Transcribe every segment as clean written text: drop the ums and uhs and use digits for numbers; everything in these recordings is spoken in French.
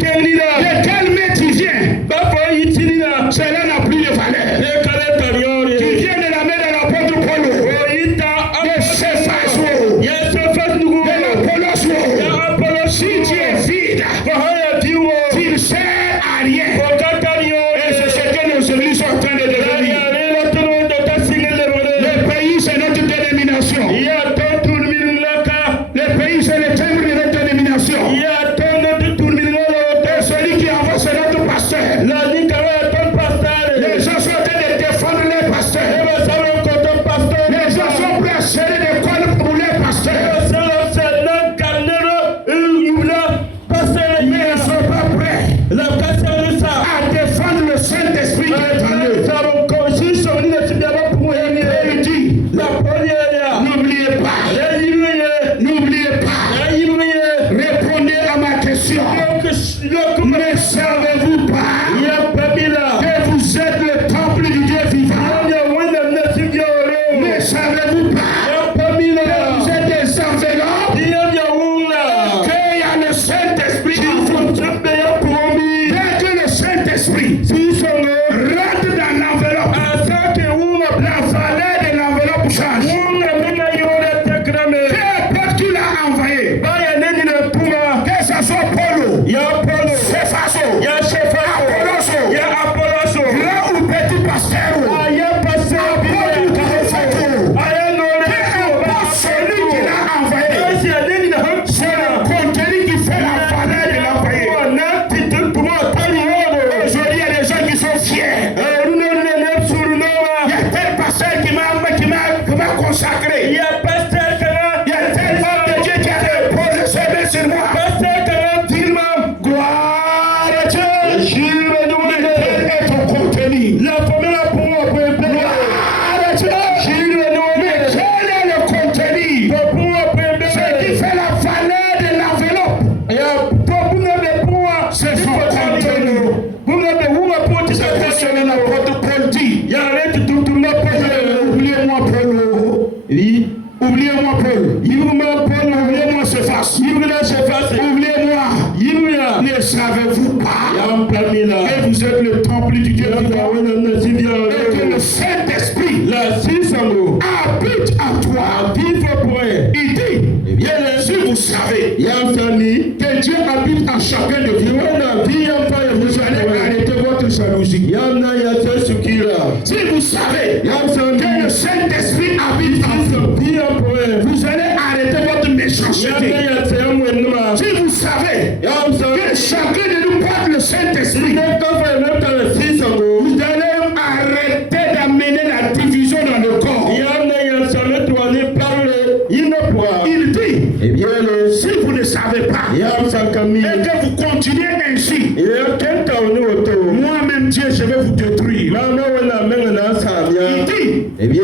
quel maître tu viens, cela n'a plus de valeur. Tu viens de la main de l'apôtre Paul, de Céphas, de l'Apollos. Si tu es vide, tu ne sers à rien. Et c'est ce que nos églises sont en train de devenir. Le pays, c'est notre dénomination. Le pays, c'est le timbre de notre dénomination. Et celui qui avance, c'est notre pasteur. Les gens sont en train de défendre les pasteurs. Les gens sont prêts à serrer des cordes pour les pasteurs. Mais ils ne sont pas prêts à défendre le Saint-Esprit qui est en eux. Et il dit, n'oubliez pas, répondez à ma question. Ne savez-vous pas que vous êtes le temple du Dieu vivant? Ne savez-vous pas que vous êtes des enveloppes? Qu'il y a le Saint-Esprit en vous. Dès que le Saint-Esprit rentre dans l'enveloppe, la valeur de l'enveloppe change. Peu importe qui l'a envoyé, que ce soit Paulo, Céphas, Apollos, grand ou petit pasteur, apôtre ou prophète, peu importe celui qui l'a envoyé, c'est le contenu qui fait la valeur de l'envoyé. Aujourd'hui, il y a des gens qui sont fiers. Il y a tel pasteur qui m'a consacré. Il y a tel homme de Dieu qui a déposé ses mains sur moi. Gloire à Dieu. Quel est ton contenu? Gloire à Dieu. Mais quel est le contenu? Ce qui fait la valeur de l'enveloppe, c'est son contenu. C'est ce que l'apôtre Paul dit. Oubliez-moi Paul. Oubliez-moi Céphas. Oubliez-moi. Ne savez-vous pas que vous êtes le temple du Dieu vivant et que le Saint-Esprit habite en toi? Il dit, si vous savez que Dieu habite en chacun de vous, vous allez arrêter votre jalousie. Si vous savez que le Saint-Esprit habite en vous, vous allez arrêter votre méchanceté. Si vous savez que chacun de nous porte le Saint-Esprit, vous allez arrêter d'amener la division dans le corps. Il dit, si vous ne savez pas et que vous continuez ainsi, moi-même Dieu, je vais vous détruire. Il dit,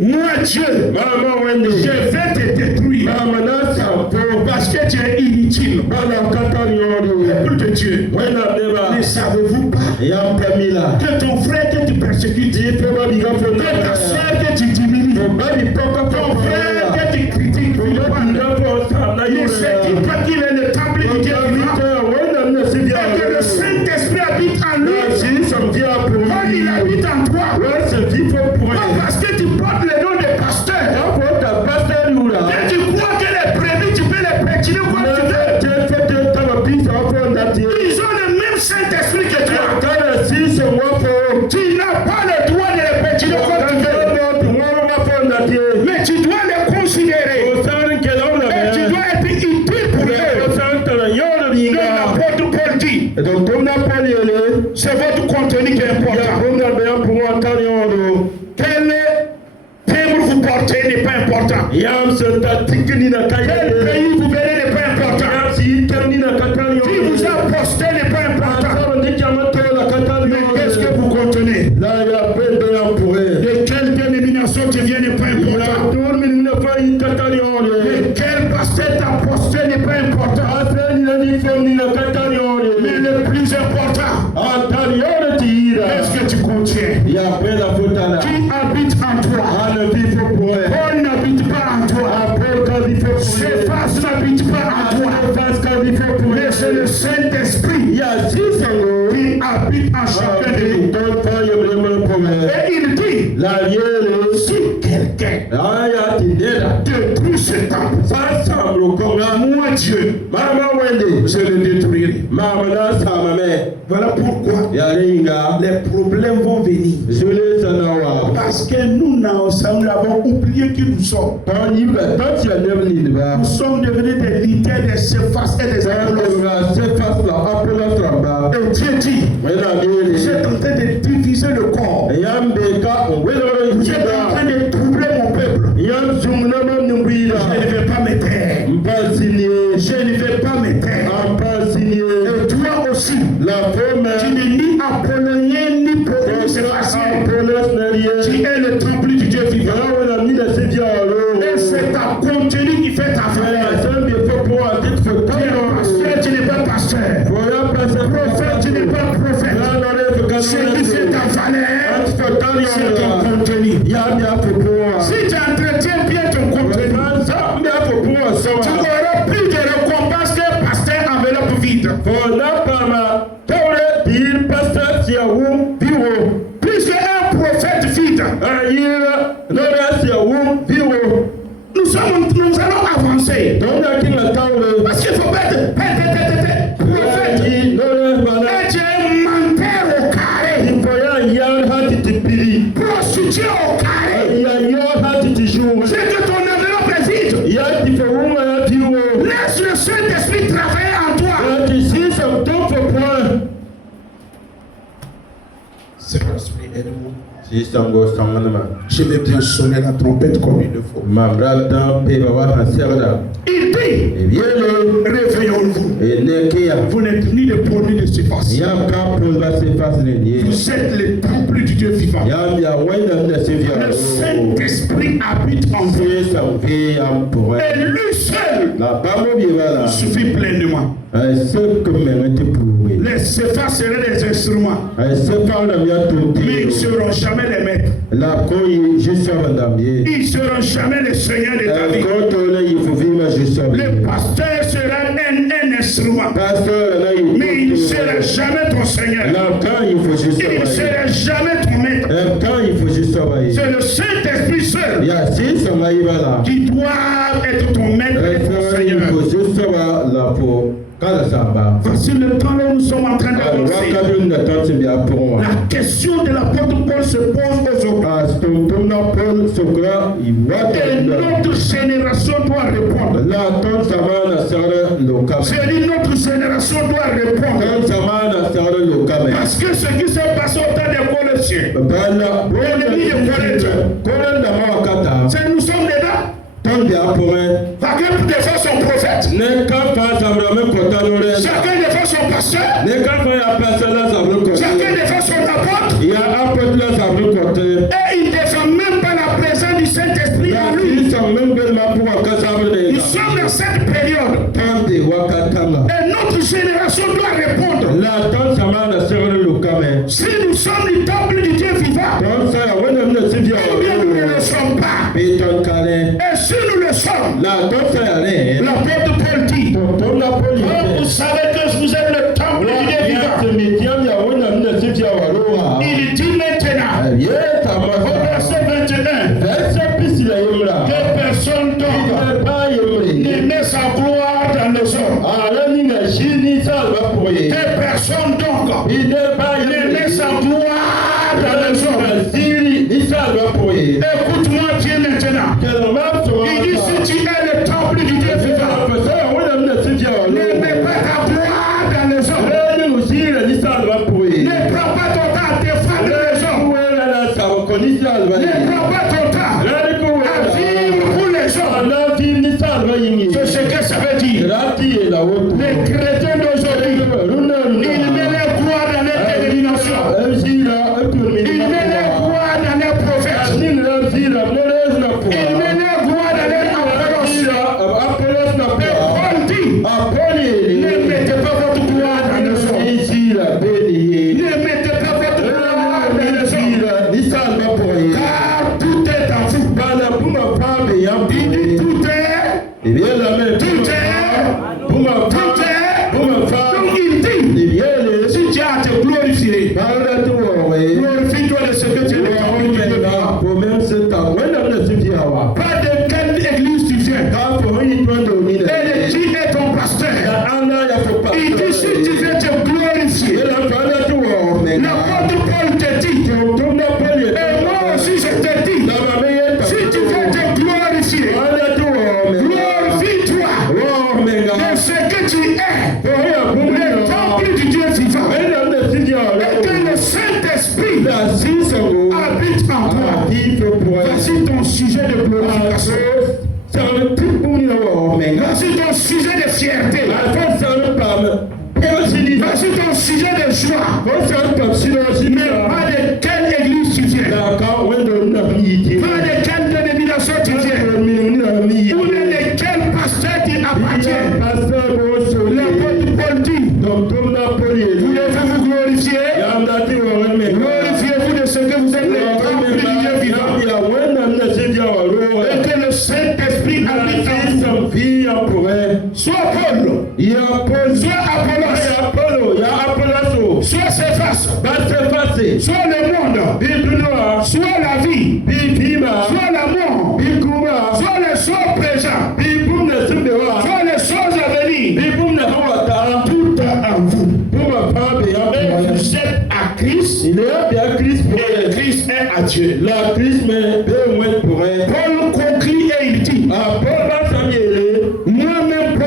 moi Dieu, je vais te détruire parce que tu es inutile. Peuple de Dieu, ne savez-vous pas que ton frère que tu persécutes, que ta soeur que tu diminues, ton frère que tu critiques, il sait pas qu'il est le temple du Dieu vivant et que le Saint-Esprit habite en lui. Quand il habite en toi, pas parce que tu portes le nom de pasteur, et tu crois que les brebis tu peux les pétiner comme tu veux. Ils ont le même Saint-Esprit que toi. Tu n'as pas le droit de les pétiner comme tu veux. Mais tu dois les considérer. Et tu dois être utile pour eux. L'apôtre Paul dit, c'est votre contenu qui est important. Quel timbre vous portez n'est pas important. Quel pays vous venez n'est pas important. Qui vous a posté n'est pas important. Mais qu'est-ce que vous contenez? De quelle dénomination tu viens n'est pas important. De quel pasteur t'a posté n'est pas important. Mais le plus important, qu'est-ce que tu contiens? Qui habite en toi? Paul n'habite pas en toi. Céphas a 6 qui habitent en chacun de nous. Et il dit, si quelqu'un détruit ce temple, moi Dieu, je le détruirai. Voilà pourquoi les problèmes vont venir. Parce que nous avons oublié qui nous sommes. Nous sommes devenus des leaders des Cephas et des Apollos. Et Dieu dit, j'ai tenté de diviser le corps. J'ai tenté de troubler mon peuple. Je ne vais pas me taire. Je ne vais pas me taire. Et toi aussi, tu n'es ni apollonien ni proséphasien. Tu es le temple du Dieu vivant. Et c'est ta contenu qui fait ta valeur. Tu n'es pas pasteur. Prophète, tu n'es pas prophète. Ce qui fait ta valeur, c'est ton contenu. Si tu entretiens bien ton contenu, tu auras plus de récompense qu'un pasteur enveloppe vide. Plus qu'un prophète vide. Nous allons avancer. Parce qu'il faut pas être prophète. Et tu es menteur au carré. Prostitué au carré. C'est que ton enveloppe est vide. Laisse le Saint-Esprit travailler en toi. Saint-Esprit, aide-moi. Je vais bien sonner la trompette comme il le faut. Il dit, réveillons-vous. Vous n'êtes ni le produit de Cephas. Vous êtes le temple du Dieu vivant. Le Saint-Esprit habite en vous. Et lui seul suffit pleinement. Les Cephas seraient des instruments. Mais ils ne seront jamais les maîtres. Ils ne seront jamais les seigneurs de ta vie. Le pasteur sera un instrument. Mais il ne sera jamais ton seigneur. Il ne sera jamais ton maître. C'est le Saint-Esprit seul qui doit être ton maître et ton seigneur. Voici le temps où nous sommes en train d'avancer. La question de l'apôtre Paul se pose aujourd'hui. Et notre génération doit répondre. J'ai dit notre génération doit répondre. Parce que ce qui s'est passé au temps des Colossiens, l'ennemi de Corinthe, c'est nous sommes dedans. Chacun défend son prophète. Chacun défend son pasteur. Chacun défend son apôtre. Et il ne défend même pas la présence du Saint-Esprit en lui. Nous sommes dans cette période. Et notre génération doit répondre. Si nous sommes du temple du Dieu vivant, eh bien nous ne le sommes pas. Et si nous le sommes, l'apôtre Paul dit, vous savez que vous êtes le temple du Dieu vivant. Il dit maintenant, au verset 21, que personne donc ne met sa gloire dans les hommes. Que personne donc ne met sa gloire dans les hommes. Écoute-moi Dieu maintenant. Il dit si tu es le temple du Dieu vivant, ne mets pas ta gloire dans les hommes. Ne prends pas ton temps à défendre les hommes. Ne prends pas ton temps à vivre pour les hommes. C'est ce que ça veut dire. Les chrétiens d'aujourd'hui, ils mettent leur gloire dans leur dénomination. Ils Voici ton sujet de joie. Mais pas de quelle église tu viens. Pas de quelle dénomination tu viens. Ou de quel pasteur tu appartiens. L'apôtre Paul dit, voulez-vous vous glorifier? Glorifiez-vous de ce que vous êtes le temple du Dieu vivant. Et que le Saint-Esprit habite en vous. Soit Paul, soit Apollos, soit Céphas, soit le monde, soit la vie, soit la mort, soit les choses présentes, soit les choses à venir. Tout est en vous. Vous êtes à Christ, et Christ est à Dieu. Paul conclut et il dit, moi-même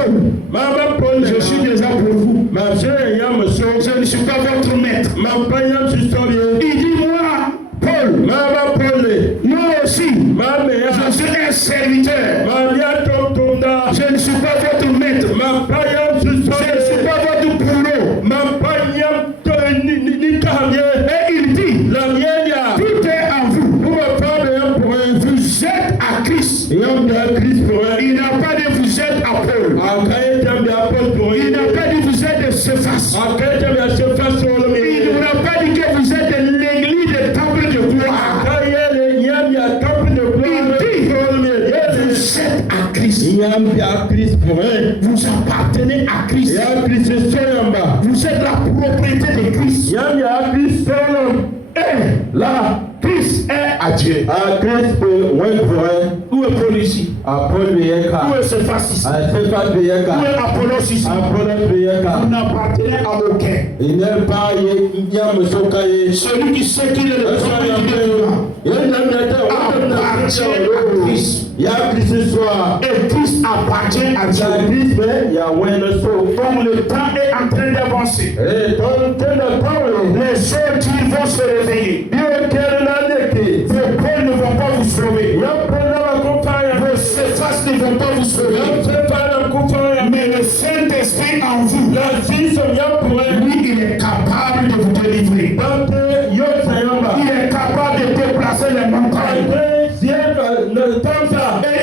Paul, je suis déjà pour vous. Je ne suis pas votre maître. Il dit, moi, Paul, moi aussi, je suis un serviteur. Je ne suis pas votre maître. Je ne suis pas votre bourreau. Et il dit, tout est en vous. Vous êtes à Christ. Il n'a pas dit vous êtes à Paul. Il n'a pas dit vous êtes de Céphas. Il n'a pas dit que vous êtes de l'église des temples de gloire. Vous êtes à Christ. Vous appartenez à Christ. Vous êtes la propriété de Christ. Et là, Christ est à Dieu. Où est Paul ici? Où est Céphas ici? Où est Apollos ici? Vous n'appartenez à aucun. Celui qui sait qu'il est le temple du Dieu appartient à Christ. Et Christ appartient à Dieu. Comme le temps est en train d'avancer, les autres vont se réveiller. Vos Paul ne vont pas vous sauver. Vos Céphas ne vont pas vous sauver. Mais le Saint-Esprit en vous, lui, il est capable de vous délivrer. Il est capable de déplacer les montagnes. Et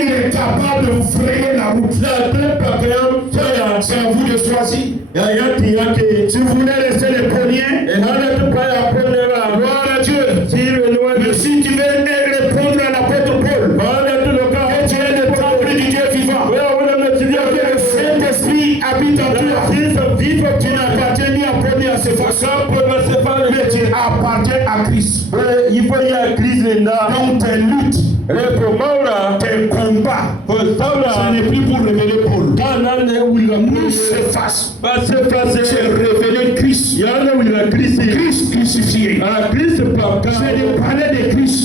il est capable de vous frayer la route. C'est à vous de choisir. Si vous voulez rester les premiers, gloire à Dieu. Mais si tu veux répondre à l'apôtre Paul, et tu es le temple du Dieu vivant, que le Saint-Esprit habite en toi. Tu n'appartiens ni à Paul ni à Céphas, mais tu appartiens à Christ. Donc tes luttes, tes combats, ce n'est plus pour révéler Paul. Nous Céphas, c'est révéler Christ. Christ crucifié. C'est de parler de Christ.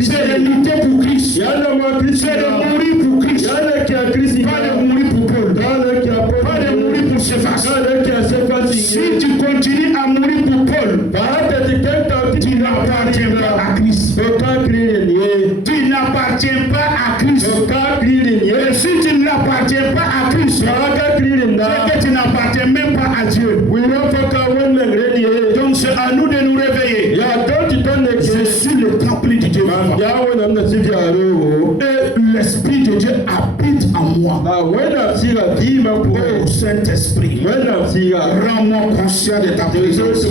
C'est de lutter pour Christ. C'est de mourir pour Christ. Pas de mourir pour Paul. Pas de mourir pour Céphas. Si tu continues à mourir pour Paul, tu n'appartiens pas à Christ. Tu n'appartiens pas à Christ. Et si tu n'appartiens pas à Christ, c'est que tu n'appartiens même pas à Dieu. Donc c'est à nous de nous réveiller. Je suis le temple du Dieu. Et l'Esprit de Dieu habite en moi. Oh Saint-Esprit, rends-moi conscient de ta présence.